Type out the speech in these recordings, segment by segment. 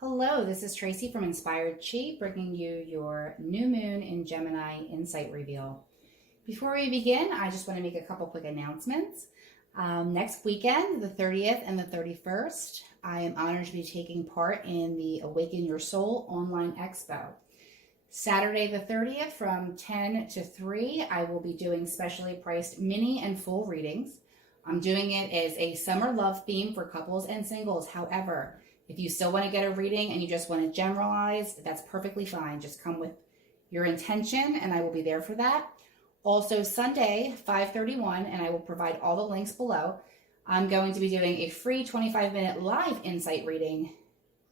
Hello, this is Tracy from Inspired Chi, bringing you your new moon in Gemini insight reveal. Before we begin, I just want to make a couple quick announcements. Next weekend, the 30th and the 31st, I am honored to be taking part in the Awaken Your Soul online expo. Saturday the 30th from 10 to 3, I will be doing specially priced mini and full readings. I'm doing it as a summer love theme for couples and singles. However, if you still want to get a reading and you just want to generalize, that's perfectly fine. Just come with your intention and I will be there for that. Also Sunday, 5:31, and I will provide all the links below. I'm going to be doing a free 25-minute live insight reading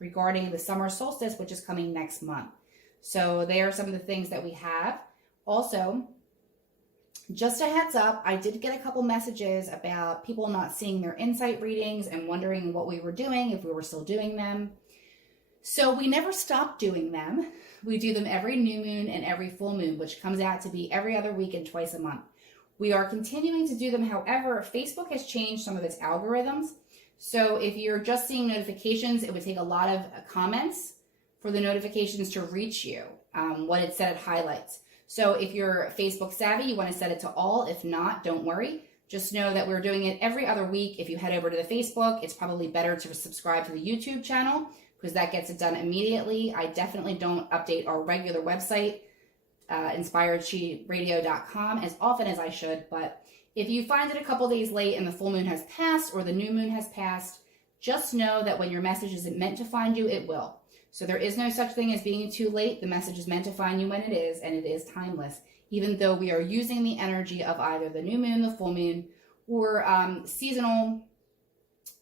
regarding the summer solstice, which is coming next month. So they are some of the things that we have. Also, just a heads up, I did get a couple messages about people not seeing their insight readings and wondering what we were doing, if we were still doing them. So we never stopped doing them. We do them every new moon and every full moon, which comes out to be every other week and twice a month. We are continuing to do them. However, Facebook has changed some of its algorithms. So if you're just seeing notifications, it would take a lot of comments for the notifications to reach you. What it said it highlights. So if you're Facebook savvy, you want to set it to all. If not, don't worry. Just know that we're doing it every other week. If you head over to the Facebook, it's probably better to subscribe to the YouTube channel because that gets it done immediately. I definitely don't update our regular website, inspiredchiradio.com, as often as I should. But if you find it a couple days late and the full moon has passed or the new moon has passed, just know that when your message isn't meant to find you, it will. So there is no such thing as being too late. The message is meant to find you when it is, and it is timeless, even though we are using the energy of either the new moon, the full moon, or seasonal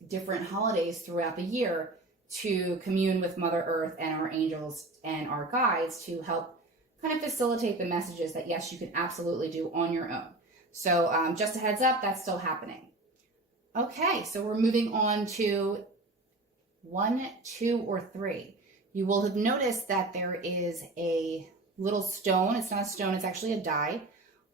different holidays throughout the year to commune with Mother Earth and our angels and our guides to help kind of facilitate the messages that, yes, you can absolutely do on your own. So just a heads up, that's still happening. Okay, so we're moving on to 1, 2, or 3. You will have noticed that there is a little stone. It's not a stone, it's actually a die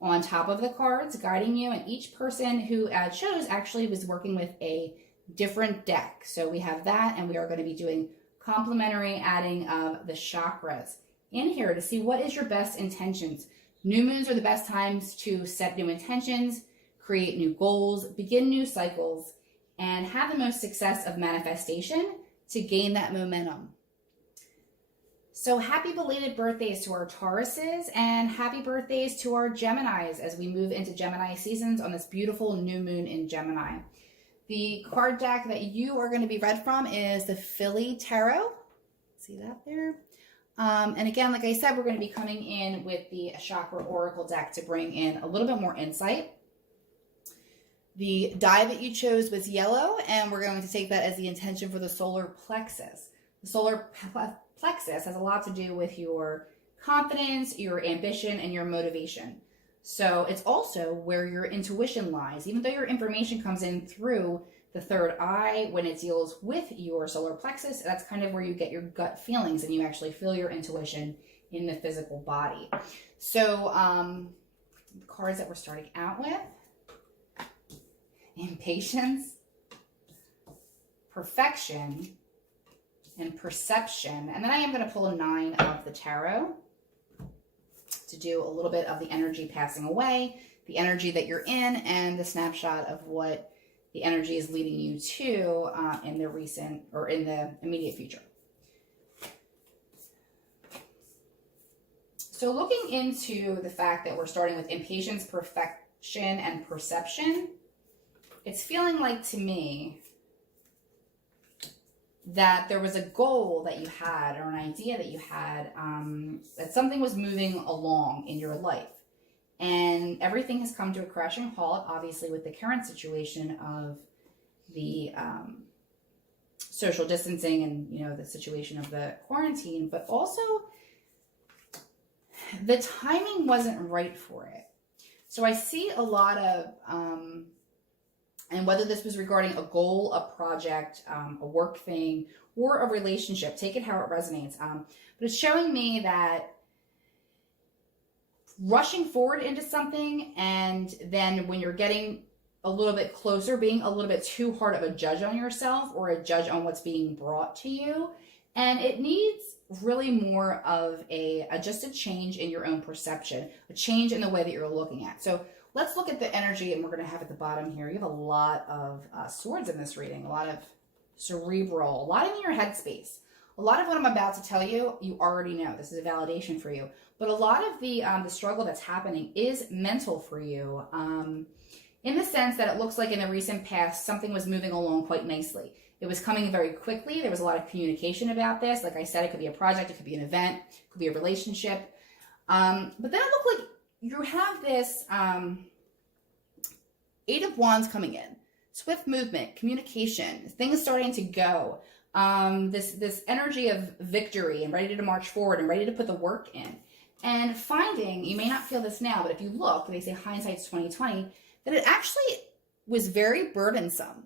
on top of the cards guiding you. And each person who chose actually was working with a different deck. So we have that, and we are going to be doing complementary adding of the chakras in here to see what is your best intentions. New moons are the best times to set new intentions, create new goals, begin new cycles, and have the most success of manifestation to gain that momentum. So happy belated birthdays to our Tauruses and happy birthdays to our Geminis as we move into Gemini seasons on this beautiful new moon in Gemini. The card deck that you are going to be read from is the Philly Tarot. See that there? And again, like I said, we're going to be coming in with the Chakra Oracle deck to bring in a little bit more insight. The die that you chose was yellow, and we're going to take that as the intention for the solar plexus. The solar plexus has a lot to do with your confidence, your ambition, and your motivation. So it's also where your intuition lies. Even though your information comes in through the third eye, when it deals with your solar plexus, that's kind of where you get your gut feelings and you actually feel your intuition in the physical body. So the cards that we're starting out with: impatience, perfection, and perception. And then I am going to pull a 9 of the tarot to do a little bit of the energy passing away, the energy that you're in, and the snapshot of what the energy is leading you to in the recent or in the immediate future. So looking into the fact that we're starting with impatience, perfection, and perception, it's feeling like to me that there was a goal that you had or an idea that you had, that something was moving along in your life. And everything has come to a crashing halt, obviously, with the current situation of the social distancing and, you know, the situation of the quarantine. But also, the timing wasn't right for it. So I see a lot of... and whether this was regarding a goal, a project, a work thing, or a relationship, take it how it resonates. But it's showing me that rushing forward into something, and then when you're getting a little bit closer, being a little bit too hard of a judge on yourself or a judge on what's being brought to you, And it needs really more of just a change in your own perception, a change in the way that you're looking at. So let's look at the energy, and we're going to have at the bottom here. You have a lot of swords in this reading, a lot of cerebral, a lot in your headspace. A lot of what I'm about to tell you, you already know. This is a validation for you. But a lot of the struggle that's happening is mental for you, in the sense that it looks like in the recent past, something was moving along quite nicely. It was coming very quickly. There was a lot of communication about this. Like I said, it could be a project, it could be an event, it could be a relationship. But then it looked like you have this Eight of Wands coming in. Swift movement, communication, things starting to go. This energy of victory and ready to march forward and ready to put the work in. And finding, you may not feel this now, but if you look, they say hindsight's 20/20, that it actually was very burdensome.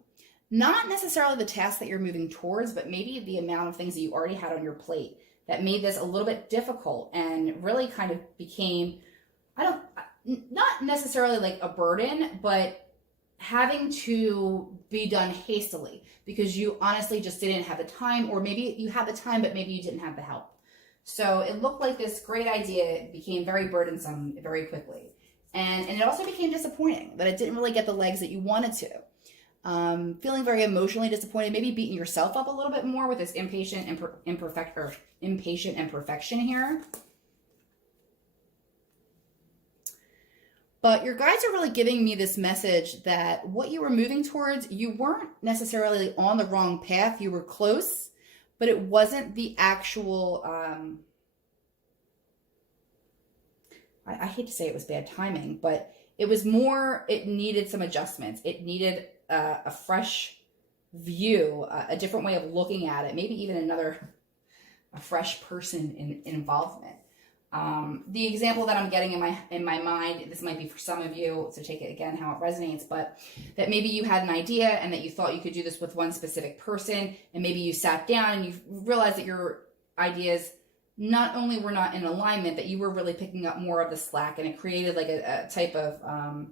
Not necessarily the task that you're moving towards, but maybe the amount of things that you already had on your plate that made this a little bit difficult and really kind of became, not necessarily like a burden, but having to be done hastily because you honestly just didn't have the time, or maybe you had the time, but maybe you didn't have the help. So it looked like this great idea became very burdensome very quickly. And it also became disappointing that it didn't really get the legs that you wanted to. Feeling very emotionally disappointed, maybe beating yourself up a little bit more with this impatient and perfection here. But your guides are really giving me this message that what you were moving towards, you weren't necessarily on the wrong path. You were close, but it wasn't the actual, I hate to say it was bad timing, but it was more, it needed some adjustments. It needed a fresh view, a different way of looking at it, maybe even a fresh person in involvement. The example that I'm getting in my mind, this might be for some of you, so take it again how it resonates, but that maybe you had an idea and that you thought you could do this with one specific person, and maybe you sat down and you realized that your ideas not only were not in alignment, that you were really picking up more of the slack, and it created like a type of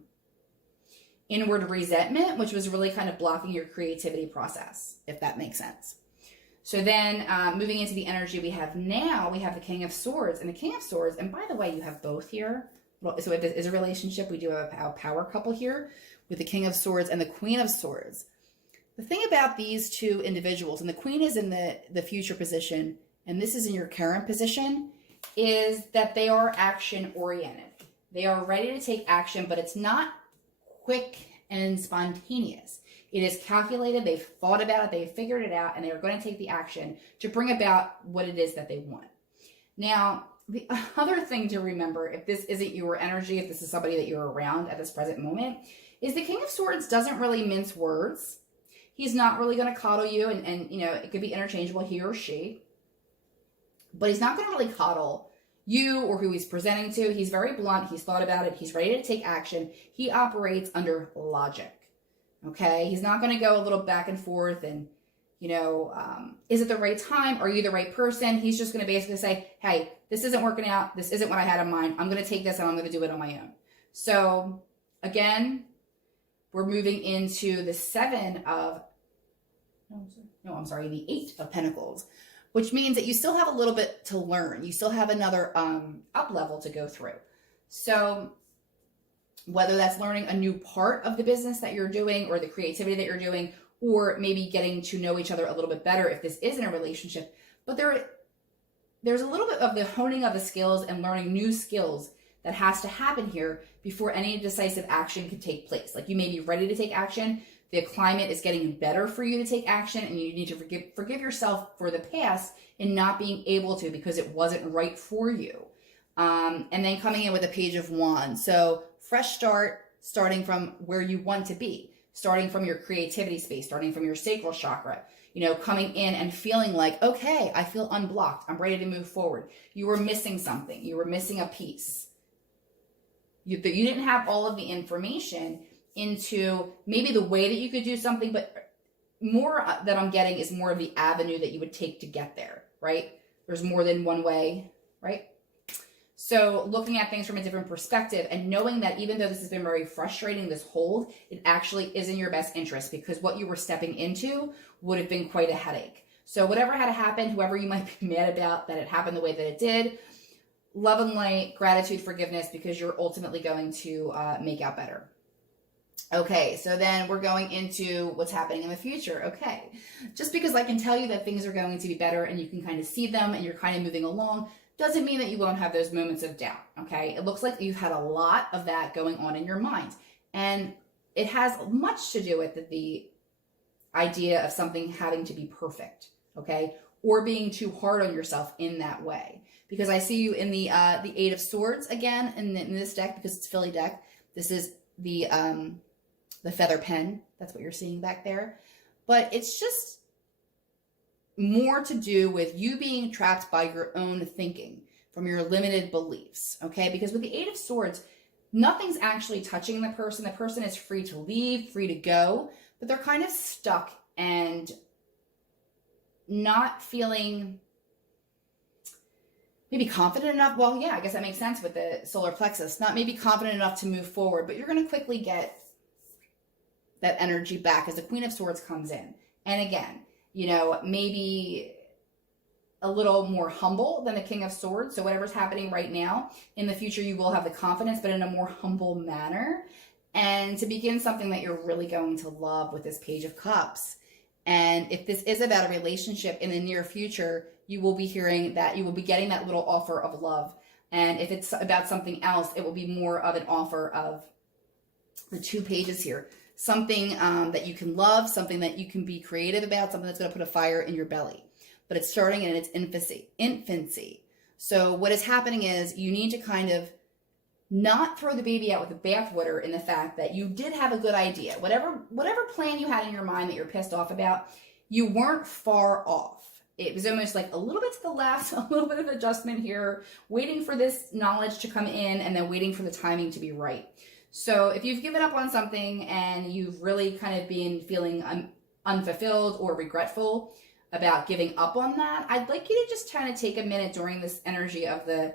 inward resentment, which was really kind of blocking your creativity process, if that makes sense. So then moving into the energy we have now, we have the King of Swords. And the King of Swords, and by the way, you have both here. Well, so it is a relationship. We do have a power couple here with the King of Swords and the Queen of Swords. The thing about these two individuals, and the Queen is in the future position, and this is in your current position, is that they are action-oriented. They are ready to take action, but it's not quick and spontaneous. It is calculated, they've thought about it, they've figured it out, and they are going to take the action to bring about what it is that they want. Now, the other thing to remember, if this isn't your energy, if this is somebody that you're around at this present moment, is the King of Swords doesn't really mince words. He's not really going to coddle you, and you know, it could be interchangeable, he or she, but he's not going to really coddle you or who he's presenting to. He's very blunt. He's thought about it. He's ready to take action. He operates under logic. Okay. He's not going to go a little back and forth and, you know, is it the right time? Are you the right person? He's just going to basically say, hey, this isn't working out. This isn't what I had in mind. I'm going to take this and I'm going to do it on my own. So again, we're moving into the the Eight of Pentacles, which means that you still have a little bit to learn. You still have another up level to go through. So whether that's learning a new part of the business that you're doing or the creativity that you're doing, or maybe getting to know each other a little bit better if this isn't a relationship, but there's a little bit of the honing of the skills and learning new skills that has to happen here before any decisive action can take place. Like you may be ready to take action, the climate is getting better for you to take action, and you need to forgive yourself for the past and not being able to because it wasn't right for you. And then coming in with a Page of Wands. So fresh start, starting from where you want to be, starting from your creativity space, starting from your sacral chakra, you know, coming in and feeling like, okay, I feel unblocked. I'm ready to move forward. You were missing something. You were missing a piece. You didn't have all of the information into maybe the way that you could do something, but more that I'm getting is more of the avenue that you would take to get there, right? There's more than one way, right? So looking at things from a different perspective and knowing that even though this has been very frustrating, this hold, it actually is in your best interest because what you were stepping into would have been quite a headache. So whatever had to happen, whoever you might be mad about that it happened the way that it did, love and light, gratitude, forgiveness, because you're ultimately going to make out better. Okay, so then we're going into what's happening in the future. Okay, just because I can tell you that things are going to be better and you can kind of see them and you're kind of moving along, doesn't mean that you won't have those moments of doubt. Okay, it looks like you've had a lot of that going on in your mind. And it has much to do with the idea of something having to be perfect, okay? Or being too hard on yourself in that way. Because I see you in the Eight of Swords again in this deck, because it's Philly deck. This is the feather pen. That's what you're seeing back there. But it's just more to do with you being trapped by your own thinking, from your limited beliefs, okay? Because with the Eight of Swords, nothing's actually touching the person. The person is free to leave, free to go, but they're kind of stuck and not feeling maybe confident enough. Well, yeah, I guess that makes sense with the solar plexus. Not maybe confident enough to move forward, but you're going to quickly get that energy back as the Queen of Swords comes in. And again, you know, maybe a little more humble than the King of Swords. So whatever's happening right now, in the future, you will have the confidence, but in a more humble manner. And to begin something that you're really going to love with this Page of Cups. And if this is about a relationship in the near future, you will be hearing that, you will be getting that little offer of love. And if it's about something else, it will be more of an offer of the two pages here. Something that you can love, something that you can be creative about, something that's going to put a fire in your belly. But it's starting in its infancy. So what is happening is you need to kind of not throw the baby out with the bathwater in the fact that you did have a good idea. Whatever plan you had in your mind that you're pissed off about, you weren't far off. It was almost like a little bit to the left, a little bit of adjustment here, waiting for this knowledge to come in and then waiting for the timing to be right. So if you've given up on something and you've really kind of been feeling unfulfilled or regretful about giving up on that, I'd like you to just kind of take a minute during this energy of the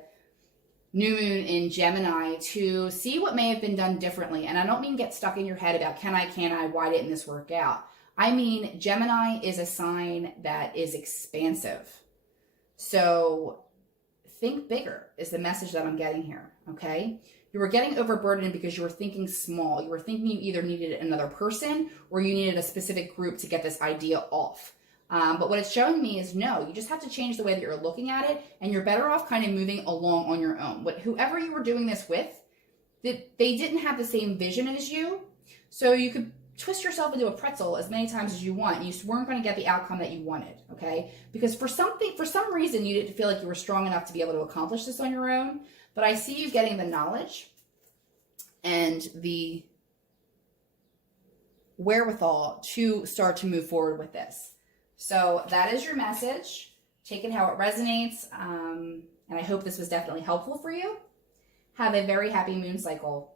new moon in Gemini to see what may have been done differently. And I don't mean get stuck in your head about can I, why didn't this work out? I mean, Gemini is a sign that is expansive. So think bigger is the message that I'm getting here, okay? You were getting overburdened because you were thinking small. You were thinking you either needed another person or you needed a specific group to get this idea off. But what it's showing me is no, you just have to change the way that you're looking at it, and you're better off kind of moving along on your own. Whoever you were doing this with, they didn't have the same vision as you, so you could twist yourself into a pretzel as many times as you want. You weren't going to get the outcome that you wanted, okay? Because for some reason, you didn't feel like you were strong enough to be able to accomplish this on your own. But I see you getting the knowledge and the wherewithal to start to move forward with this. So that is your message. Take it how it resonates. And I hope this was definitely helpful for you. Have a very happy moon cycle.